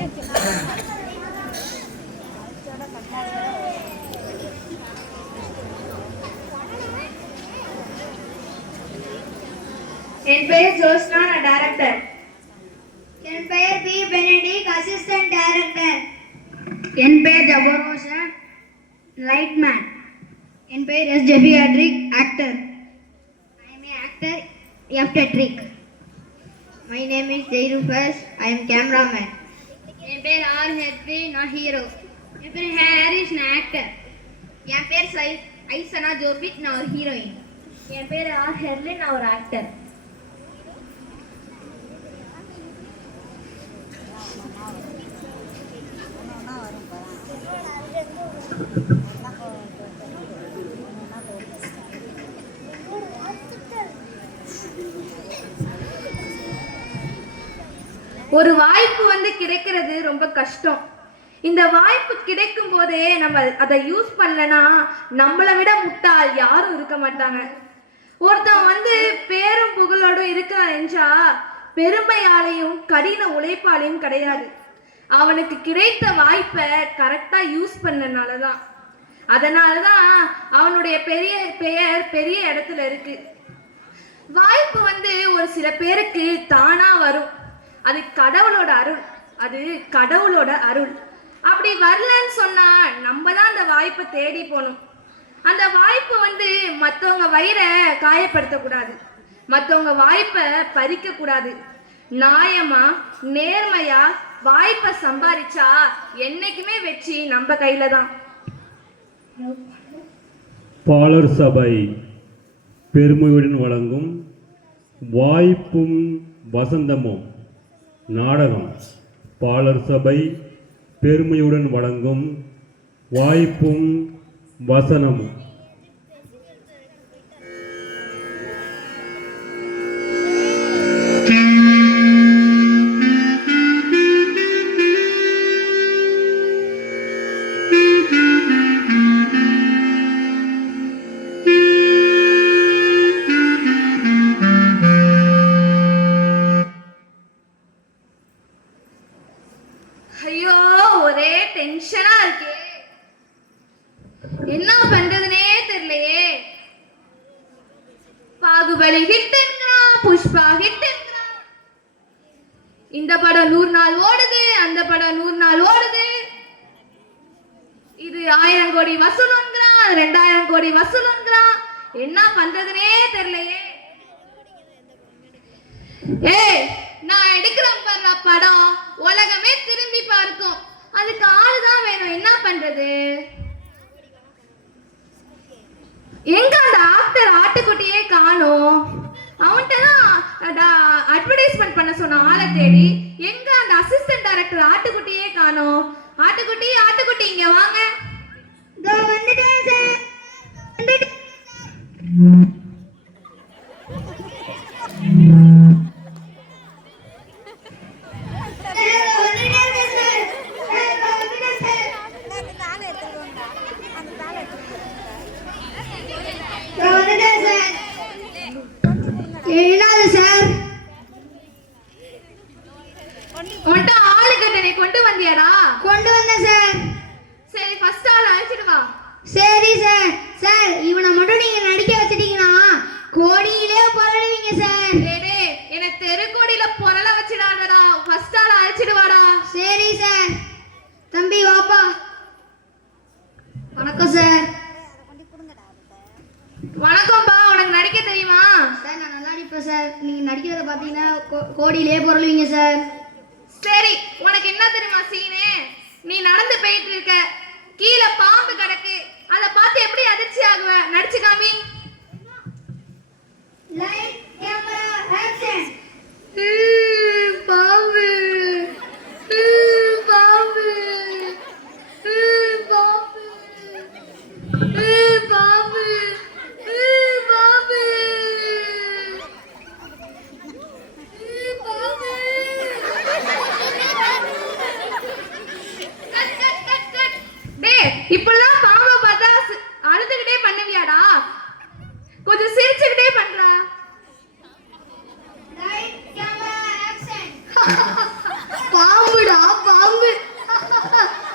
என் பெயர் ஜோஸ்னா, நான் டைரக்டர். என் பெயர் பி பெனடிக், அசிஸ்டன்ட் டைரக்டர். என் பெயர் ஜபரோஷன், லைட்மேன். என் பெயர் எஸ் ஜெபியாட்ரிக், actor. I am an actor, after trick. My name is Jairufas, I am cameraman. என் பேர் ஆர் ஹெட்வி, நான் ஹீரோ. என் பேர் ஹாரிஸ், நான் ஆக்டர். என் பேர் ஐசனா ஜோர்பிக், நான் ஒரு ஹீரோயின். என் பேர் ஆர் ஹெர்லின், நான் ஒரு ஆக்டர். ஒரு வாய்ப்பு கிடைக்கிறது ரொம்ப கஷ்டம். இந்த வாய்ப்பு கிடைக்கும் போதே நம்ம அதை யூஸ் பண்ணலனா நம்மளை விட முட்டாள் யாரும் இருக்க மாட்டாங்க. ஒருத்தன் பேரும் புகழோடும் இருக்கான் என்றா பெருமையாலையும் கடின உழைப்பாலையும் கிடையாது. அவனுக்கு கிடைத்த வாய்ப்பை கரெக்டா யூஸ் பண்ணனாலதான். அதனாலதான் அவனுடைய பெரிய இடத்துல இருக்கு. வாய்ப்பு ஒரு சில பேருக்கு தானா வரும். அது கடவுளோட அருள். அப்படி வரலன்னு சொன்னா நம்ம தான் அந்த வாய்ப்பை தேடி போகணும். அந்த வாய்ப்பு மற்றவங்க வயிறை காயப்படுத்தக்கூடாது, மற்றவங்க வாய்ப்பை பறிக்க கூடாது. நியாயமா நேர்மையா வாய்ப்பை சம்பாதிச்சா என்னைக்குமே வெற்றி நம்ம கையில தான். பாலர் சபை பெருமையுடன் வழங்கும் வாய்ப்பும் வசந்தமும் நாடகம். பாலர் சபை பெருமையுடன் வழங்கும் வாய்ப்பும் வசனமும். ஐயோ, ஒரே டென்ஷனா இருக்கே. என்ன பண்றதுனே தெரியலையே. பாகுபலி ஹிட்ங்கிறான், புஷ்பா ஹிட்ங்கிறான். இந்த படம் 100 நாள் ஓடுது, அந்த படம் 100 நாள் ஓடுது. இது 1000 கோடி வசூலுங்கிறான், 2000 கோடி வசூலுங்கிறான். என்ன பண்றதுனே தெரியலையே. ஏய், நான் எடுக்கிறேன் பாரு படம், உலகமே திரும்பி பார்க்கும். அதுக்கு ஆளுதான் வேணும். என்ன பண்றது? எங்க அந்த ஆக்டர் ஆட்டுக்குட்டியே காணோம். அவன்கிட்ட தான் அட்வர்டைஸ்மெண்ட் பண்ண சொன்ன ஆளை தேடி எங்க அந்த அசிஸ்டன்ட் டைரக்டர் ஆட்டுக்குட்டியே காணோம். ஆட்டுக்குட்டி இங்க வாங்க. வந்துட்டேன் சார். என்னது சார்? உன்கிட்ட ஆளு கட்டணை கொண்டு வந்தியாடா? கொண்டு வந்தேன் சார். சரி, ஃபர்ஸ்ட் ஆள் அழைச்சிட்டு வா. சரி சார். சார், இவனை மட்டும் நீங்க நடிக்க வச்சிட்டீங்கன்னா கோடியிலே பொருளுவீங்க சார். டேய், என்ன தெருக்கோடியில பொருள வச்சிடாதடா. ஃபர்ஸ்ட் ஆள் அழைச்சிட்டு வாடா. சரி சார். தம்பி வாப்பா. வணக்கம் சார். வணக்கம்பா. உனக்கு நடிக்க தெரியுமா? சார், நான் நல்லா நடிப்பேன் சார். நீங்க நடிக்கிறத பாத்தீங்கன்னா கோடியிலே பொருளுவீங்க சார். சரி, உனக்கு என்ன தெரியுமா சீனு? நீ நடந்து போயிட்டு இருக்க, கீழே பாம்பு கிடக்கு. அதை பார்த்து எப்படி அதிர்ச்சி ஆகுவ? நடிச்சு காமி. Light, camera, action. பாம்பு, பாம்பு, பாம்பு, பாம்பு, பாம்பு. இப்பெல்லாம் பாம்பை பார்த்தா அழுதுகிட்டே பண்ணுவியாடா? கொஞ்சம் சிரிச்சுக்கிட்டே பண்றா. Light, camera, action. பாம்புடா பாம்பு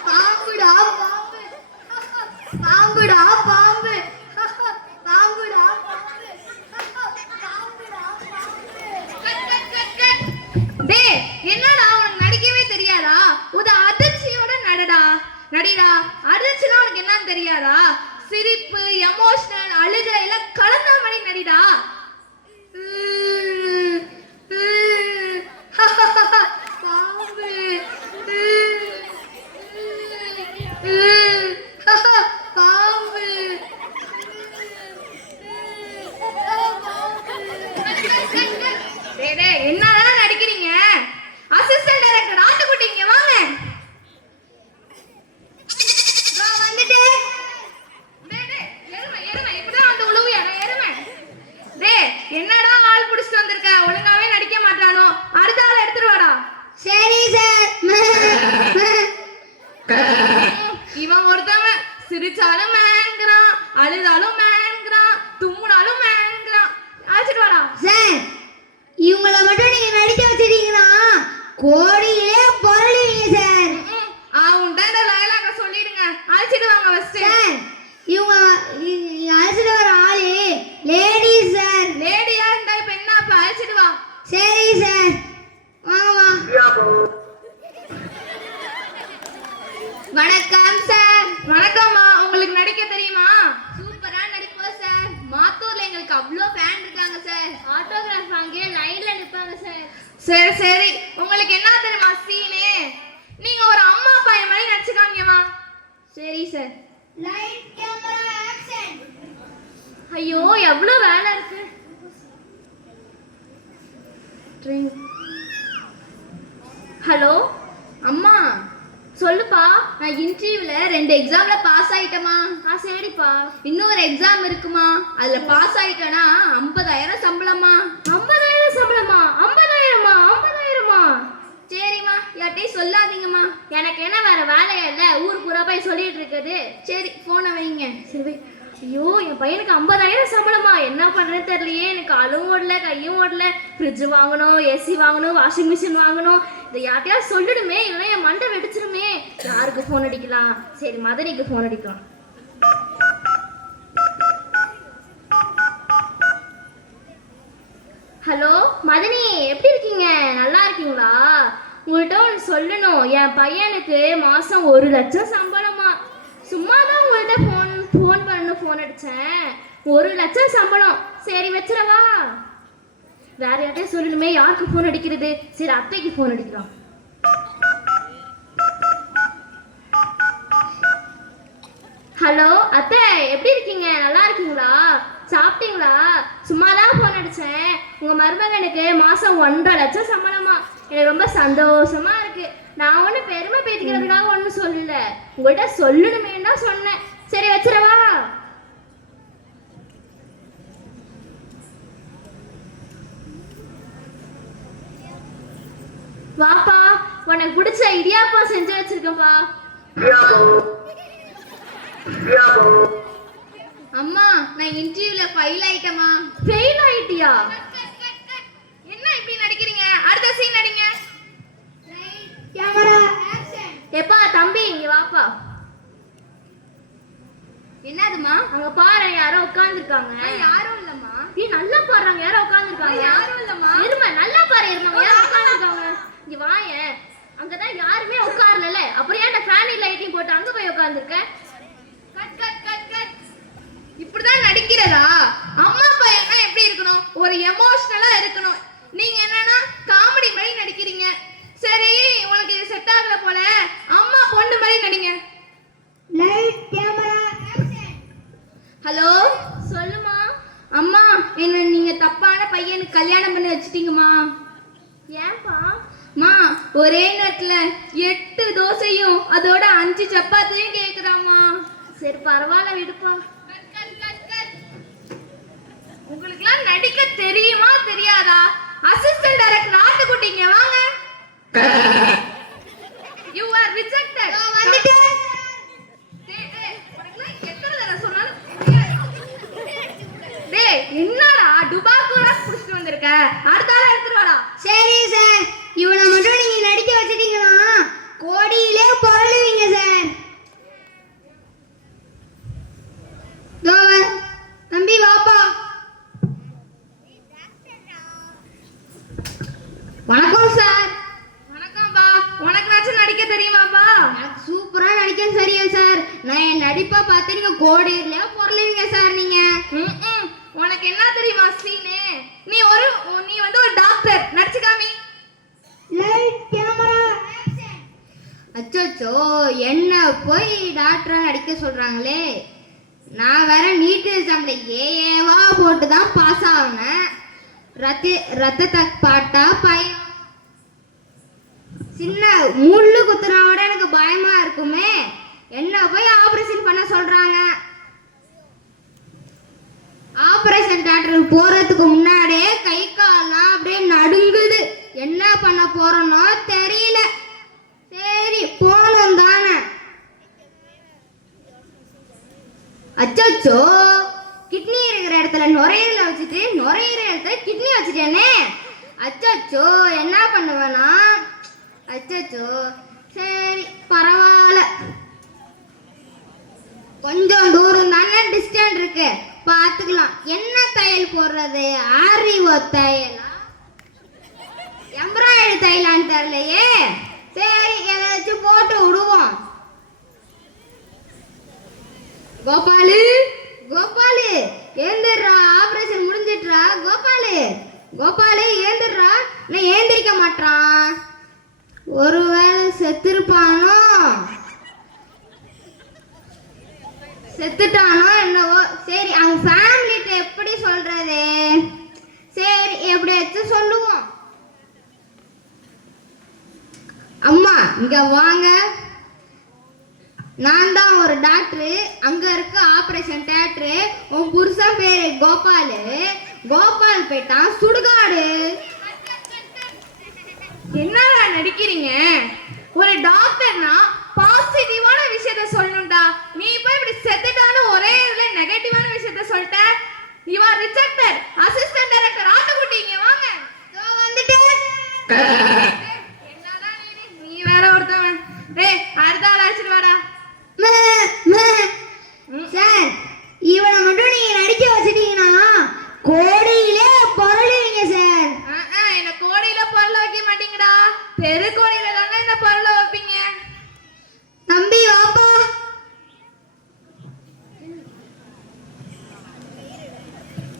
பாம்புடா பாம்பு பாம்புடா பாம்பு பாம்புடா பாம்பு பாம்புடா பாம்பு. டேய் என்னடா உனக்கு நடிக்கவே தெரியாதா? அதிர்ச்சியோட நடிடா. அதிர்ச்சினா உனக்கு என்னன்னு தெரியாதா? சிரிப்பு, எமோஷனல், அழுகை எல்லாம் கலந்த மாதிரி நடிடா. பாம்பு பாம்பு. டேய் என்னதான் நடிக்கிறீங்க? அசிஸ்டன்ட் டைரக்டர் ஆட்டுக்குட்டி இங்க வாங்க. நான் வந்துட்டு டேய் எருமை இப்படிதான் வந்து உழுவியா? எருமை. டேய் என்னடா ஆள் புடிச்சிட்டு வந்திருக்க? ஒழுங்காவே நடிக்க மாட்டானோ? அடுத்த ஆள் எடுத்துட்டு வாடா. சரி சார். இவன் ஒருத்தவன் சிரிச்சாலும் மேங்கிறான், அழுதாலும் மேங்கிறான், தும்முனாலும் மேங்கிறான். அழைச்சிட்டு வாடா. சார் இவங்கள மட்டும் நீங்க நடிக்க வச்சிட்டீங்கன்னா கோடியிலே பொருளுவீங்க சார். அவன்கிட்ட இந்த டயலாக சொல்லிடுங்க. அழைச்சிட்டு வாங்க ஃபர்ஸ்ட். சார் இவங்க அழைச்சிட்டு வர ஆளு லேடிஸ் சார். லேடியா இருந்தா இப்ப என்ன? அப்ப அழைச்சிட்டு வா. சரி சார் வாங்க வா. வணக்கம் சார். வணக்கம்மா. உங்களுக்கு நடிக்க தெரியுமா? சூப்பரா நடிப்போம் சார். மாத்தூர்ல எங்களுக்கு அவ்வளோ ஃபேன் இருக்காங்க சார். ஆட்டோகிராஃப் வாங்கி லைன்ல நிப்பாங்க சார். சரி உங்களுக்கு என்ன தெரியுமா சீனே? நீங்க ஒரு அம்மா பையன் மாதிரி நடிச்சுக்காங்கம்மா. சரி சார். Light camera action. ஐயோ எவ்வளோ வேலை இருக்கு. ஹலோ அம்மா சொல்லுப்பா. நான் இன்டர்வியூல 2 எக்ஸாம்ல பாஸ் ஆயிட்டேமா. சரிப்பா. இன்னொரு எக்ஸாம் இருக்குமா, அதுல பாஸ் ஆயிட்டேனா 50,000 சம்பளமா. 50,000 சம்பளமா? 50,000மா? சரிம்மா யார்ட்டையும் சொல்லாதீங்கம்மா. எனக்கு என்ன வேற வேலையா இல்லை, ஊர் பூரா போய் சொல்லிட்டு இருக்குது. சரி போனை வைங்க. சரி. ஐயோ என் பையனுக்கு 50,000 சம்பளமா? என்ன பண்ணுறேன்னு தெரியலையே. எனக்கு அழுவும் ஓடல கையும் ஓடல. ஃப்ரிட்ஜ் வாங்கணும், ஏசி வாங்கணும், வாஷிங் மிஷின் வாங்கணும். இதை யார்ட்டையாவது சொல்லிடுமே, இல்லைன்னா என் மண்டை வெடிச்சிருமே. யாருக்கு ஃபோன் அடிக்கலாம்? சரி மதனிக்கு ஃபோன் அடிக்கலாம். ஹலோ மதனி, எப்படி இருக்கீங்க? நல்லா இருக்கீங்களா? உங்கள்கிட்ட ஒன்று சொல்லணும். என் பையனுக்கு மாதம் 1 லட்சம் சம்பளமா. சும்மா தான் உங்கள்கிட்ட ஃபோன் அடித்தேன். 1 லட்சம் சம்பளம். சரி வச்சிடவா? வேற யார்ட்டையும் சொல்லணுமே, யாருக்கு ஃபோன் அடிக்கிறது? சரி அத்தைக்கு ஃபோன் அடிக்கலாம். ஹலோ அத்தை, எப்படி இருக்கீங்க? நல்லா இருக்கீங்களா? சாப்பிட்டீங்களா? சும்மா தான் ஃபோன் அடித்தேன். உங்கள் மருமகனுக்கு மாதம் 1.5 லட்சம் சம்பளமா. எனக்கு ரொம்ப சந்தோஷமா இருக்கு. நான் ஒன்றும் பெருமை பேத்திக்கிறதுக்காக ஒன்றும் சொல்லல, உங்கள்கிட்ட சொல்லணுமேன்னு தான் சொன்னேன். சரி வச்சிடவா? வாப்பா, உனக்கு பிடிச்ச இடியாப்பம் செஞ்சு வச்சிருக்கேன்ப்பா. அம்மா நான் இன்டர்வியூல ஃபெயில் ஆயிட்டேமா. ஃபெயில் ஆயிட்டியா? என்ன இப்படி நடிக்கிறீங்க? அடுத்த சீன் நடிங்க. Camera action. எப்பா தம்பி இங்க வாப்பா. என்னதுமா? அங்க பாரு யாரோ உட்கார்ந்துருக்காங்க. யாரும் இல்லம்மா. நீ நல்லா பாருங்க, யாரோ உட்கார்ந்துருக்காங்க. யாரும் இல்லம்மா. இருமா நல்லா பாரு, இருமா யாரோ உட்கார்ந்துருக்காங்க. இங்க வாயேன். அங்கதான் யாருமே உட்காரல, அப்புறம் ஏன்டா ஃபேன் லைட்டிங் போட்டு அங்க போய் உட்கார்ந்துருக்க? Cut cut cut cut. இப்படிதான் நடிக்கிறதா? அம்மா பையனா எப்படி இருக்கணும்? ஒரு எமோஷனலா இருக்கணும். நீங்க என்னன்னா காமெடி மாதிரி நடிக்கிறீங்க. சரி உனக்கு இது செட் ஆகல போல, அம்மா பொண்ணு மாதிரி நடிங்க. Light camera action. ஹலோ சொல்லுமா. அம்மா, என்ன நீங்க தப்பான பையனுக்கு கல்யாணம் பண்ணி வச்சிட்டீங்கம்மா. ஏன்பா? மா ஒரே நேரத்துல 8 தோசையும் அதோட 5 சப்பாத்தியும் கேக்குறாமா. சரி பரவாயில்ல விடுப்பா. உங்களுக்குலாம் நடிக்க தெரியுமா தெரியாதா? அசிஸ்டன்ட் டைரக்டர் ஆட்டுக்குட்டி இங்க வாங்க. You are rejected. வந்துட்டேன். டேய் உனக்குலாம் எத்தனை தடவை சொன்னாலும் புரியாது. டேய் என்னடா டுபாக்கூரா புடிச்சிட்டு வந்திருக்க? அடுத்த ஆளை எடுத்துட்டு வாடா. சரி சார், இவனை மட்டும் நீங்க நடிக்க வச்சிட்டீங்கன்னா நான் என் நடிப்பை பார்த்து நீங்க கோடியில பொருளுவீங்க சார் நீங்க. ம்ம். உனக்கு என்ன தெரியுமா சீனு? நீ வந்து ஒரு டாக்டர், நடிச்சு காமி. Light camera action. அச்சோ, என்ன போய் டாக்டரா நடிக்க சொல்றாங்களே. நான் வேற நீட் எக்ஸாம்ல ஏவா போட்டு தான் பாஸ் ஆகுனேன். ரத்தத்தை பாட்டா பயம். சின்ன முள்ளு குத்துறவோட எனக்கு பயமா இருக்குமே. என்ன போய் ஆபரேஷன் பண்ண சொல்றாங்க. ஆபரேஷன் தியேட்டருக்கு போறதுக்கு முன்னாடியே கை கால்லாம் அப்படியே நடுங்குது. என்ன பண்ண போறோனோ தெரியல. சரி போனோம் தானே. அச்சோ, கிட்னி இருக்கிற இடத்துல நுரையீரல வச்சுட்டு நுரையீரல் இடத்துல கிட்னி வச்சுட்டேனே. அச்சோ, என்ன பண்ணுவேனா? அச்சோ, சரி பரவாயில்ல. கொஞ்சம் தூரம் தானே டிஸ்டன்ஸ் இருக்கு, பார்த்துக்கலாம். என்ன தையல் போடுறது? ஆரிவோ தையலா, எம்ப்ராய்டரி தையலான்னு தெரியலையே. சரி ஏதாச்சும் போட்டு விடுவோம். கோபாலு, கோபாலு ஏந்திரா, ஆபரேஷன் முடிஞ்சிட்டுறா. கோபாலு ஏந்திரா. நான் ஏந்திரிக்க மாட்டான். ஒருவேளை செத்துட்டானோ என்னவோ. சரி அவங்க ஃபேமிலிட்ட எப்படி சொல்றது? சரி எப்படியாச்சும் சொல்லுவோம். அம்மா இங்க வாங்க. நான் தான் ஒரு டாக்டரு. அங்க இருக்க ஆபரேஷன் தியேட்டரு. உன் புருஷன் பேரு கோபாலு. கோபால் போயிட்டான் சுடுகாடு. என்னடா நடிக்கிறீங்க? ஒரு டாக்டர்னா பாசிட்டிவான விஷயத்த சொல்லணும்டா. நீ போய் இப்படி செத்துட்டான்னு ஒரே இதுல நெகட்டிவான விஷயத்த சொல்லிட்ட. You are rejected. Assistant director ஆட்டுக்குட்டி இங்க வாங்க. என்னடா நீ வேற ஒருத்தவன். டேய் அடுத்த ஆள் அழைச்சிட்டு வாடா. சார், இவனை மட்டும் நீங்க நடிக்க வச்சிட்டீங்கன்னா கோடியிலே பொருளுவீங்க சார். என்ன கோடியில பொருள வைக்க மாட்டீங்கடா. தெரு கோடியில தானே இந்த பொருளை வைப்பீங்க. தம்பி வாப்பா.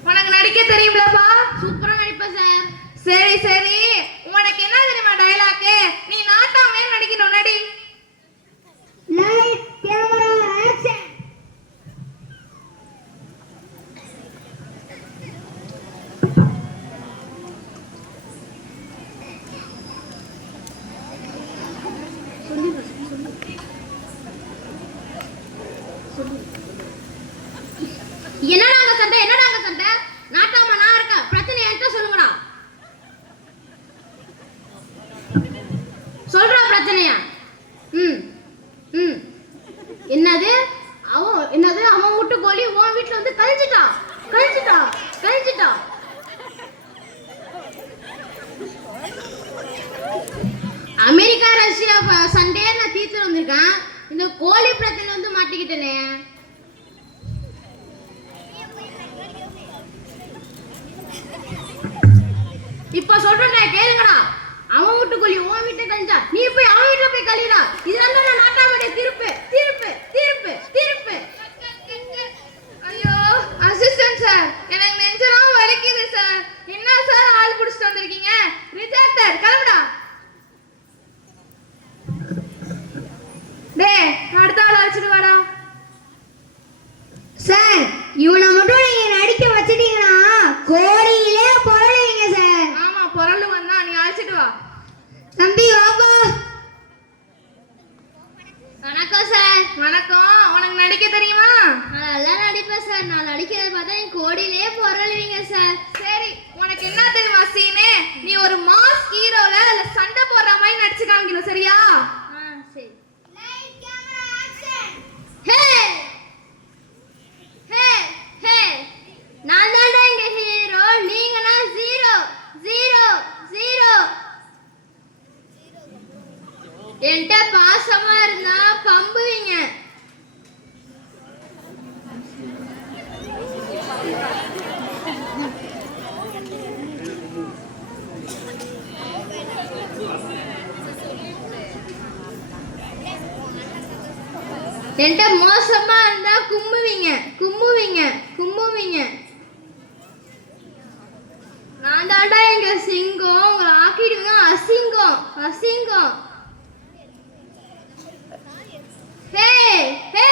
உனக்கு நடிக்க தெரியும்லப்பா? சூப்பரா நடிப்பேன் சார். சரி உனக்கு என்ன தெரியுமா டயலாக்? நீ நாட்டாமே நடிக்கணும். நடி. Light camera action. என்னடாங்க சண்டை? நாட்டாம நான் இருக்கேன். பிரச்சனை என்கிட்ட சொல்லுங்கடா. சொல்றா பிரச்சனையா? என்னது அவன் வீட்டு கோழி உன் வீட்டுல வந்து கழிச்சிட்டா. அமெரிக்கா ரஷ்யா சண்டையே நான் தீர்த்து வந்திருக்கேன். இந்த கோழி பிரச்சனை வந்து மாட்டிக்கிட்டேனே. இப்ப சொல்றேன் கேளுங்கடா. அவன் வீட்டு கோழி உன் வீட்டை கழிஞ்சா நீ போய் அவன் வீட்டுல போய் கழிடா. இதனால நான் நாட்டாமடைய தீர்ப்பு. ஐயோ அசிஸ்டன்ட் சார், எனக்கு நெஞ்செல்லாம் வலிக்குது சார். என்ன சார் ஆள் புடிச்சிட்டு வந்திருக்கீங்க? ரிஜெக்டட். கிளம்புடா. டேய் அடுத்த ஆள் அழைச்சிட்டு வாடா. சார், இவனை மட்டும் நீங்க நடிக்க வச்சிட்டீங்கன்னா கோடியிலே பொருளுவீங்க சார். ஆமா பொருள் வந்தா நீ அழைச்சிட்டு வா. தம்பி வாப்பா. வணக்கம் சார். வணக்கம். உனக்கு நடிக்க தெரியுமா? நல்லா நடிப்பேன் சார். நான் நடிக்கிறத பார்த்தா என் கோடியிலே பொருளுவீங்க சார். சரி உனக்கு என்ன தெரியுமா சீனு? நீ ஒரு மாஸ் ஹீரோல அதுல சண்டை போடுற மாதிரி நடிச்சு காமிக்கணும். சரியா? சரி. Light camera action. ஹே நான் தான்டா இங்க ஹீரோ. நீங்கனா ஜீரோ. என்கிட்ட பாசமா இருந்தா பம்புவீங்க. என்கிட்ட மோசமா இருந்தா கும்புவீங்க கும்புவீங்க கும்புவீங்க. நான் தாண்டா எங்க சிங்கம், உங்களை ஆக்கிடுவீங்க அசிங்கம் அசிங்கம். ஹே ஹே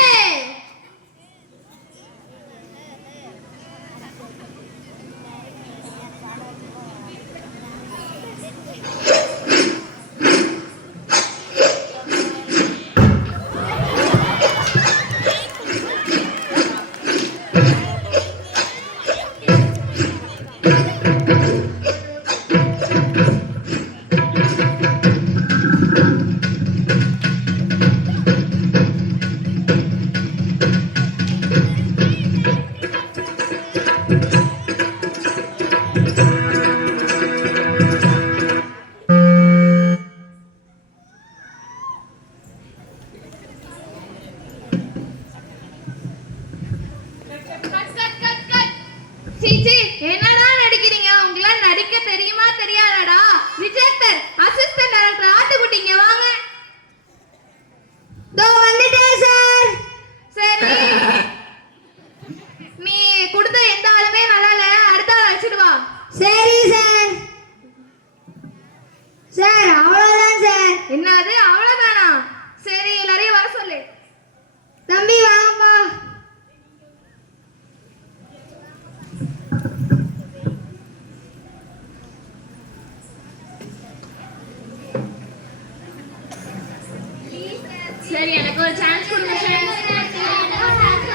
சீச்சி, என்னடா நடிக்கிறீங்க? உங்களால நடிக்க தெரியுமா தெரியாதாடா? ரிஜெக்டர் அசிஸ்டன்ட் டைரக்டர் ஆட்டுக்குட்டிங்க வாங்க. தோ வந்துட்டேன் சார். சரி, நீ கொடுத்த எந்த ஆளுமே நல்லா இல்ல, அடுத்த ஆள் வச்சிட்டு வா. சரி சார். சார் அவ்வளவுதான் சார். என்னது அவ்வளவுதானா? சரி, எல்லாரையும் வர சொல்லு. தம்பி வாங்கப்பா. சரி, எனக்கு ஒரு சான்ஸ் கொடுங்க சார்.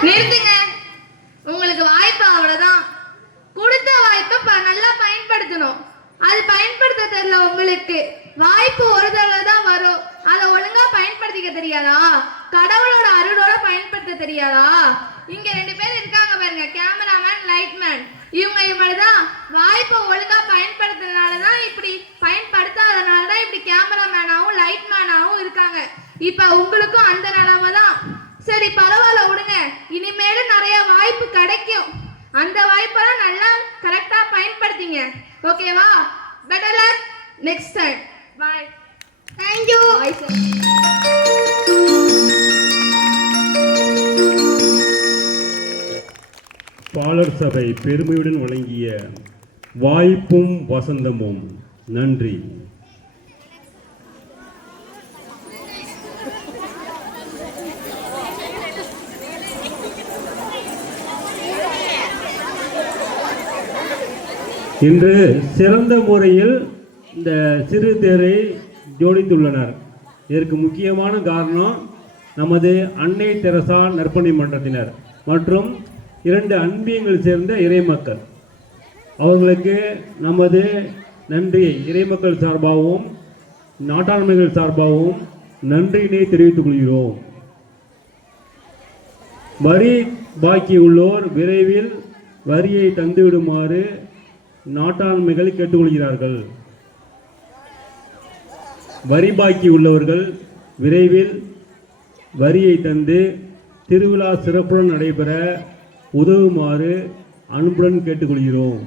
நிறுத்துங்க. உங்களுக்கு வாய்ப்பு அவ்வளவுதான். கொடுத்த வாய்ப்பை நல்லா பயன்படுத்தணும். அது பயன்படுத்த தெரியல உங்களுக்கு. வாய்ப்பு ஒரு தடவை தான் வரும், அதை ஒழுங்கா பயன்படுத்திக்க தெரியாதா? கடவுளோட அருளோட பயன்படுத்த தெரியாதா? இங்க 2 பேர் இருக்காங்க பாருங்க, கேமராமேன் லைட்மேன். இவங்க இப்படிதான் வாய்ப்பை ஒழுங்கா பயன்படுத்துறதுனாலதான், இப்படி பயன்படுத்தாதனாலதான் இப்படி கேமராமேனாவும் லைட்மேனாவும் இருக்காங்க. இப்ப உங்களுக்கும் அந்த நிலைமை தான். சரி பரவாயில்ல விடுங்க, இனிமேலும் நிறைய வாய்ப்பு கிடைக்கும். அந்த வாய்ப்பெல்லாம் நல்லா கரெக்டா பயன்படுத்திங்க. ஓகேவா? Better luck next time. Bye. Thank you. Bye sir. Balar Sabai பெருமையுடன் வழங்கிய வாய்ப்பும் வசந்தமும். நன்றி. இன்று சிறந்த முறையில் இந்த சிறு தேரை ஜோடித்துள்ளனர். இதற்கு முக்கியமான காரணம் நமது அன்னை தெரசா நற்பணி மன்றத்தினர் மற்றும் 2 அன்பியங்கள் சேர்ந்த இறைமக்கள். அவர்களுக்கு நமது நன்றியை இறைமக்கள் சார்பாகவும் நாட்டாண்மைகள் சார்பாகவும் நன்றியினை தெரிவித்துக் கொள்கிறோம். வரி பாக்கி உள்ளோர் விரைவில் வரியை தந்துவிடுமாறு நாட்டாண்மைகள் கேட்டுக்கொள்கிறார்கள். வரி பாக்கி உள்ளவர்கள் விரைவில் வரியை தந்து திருவிழா சிறப்புடன் நடைபெற உதவுமாறு அன்புடன் கேட்டுக்கொள்கிறோம்.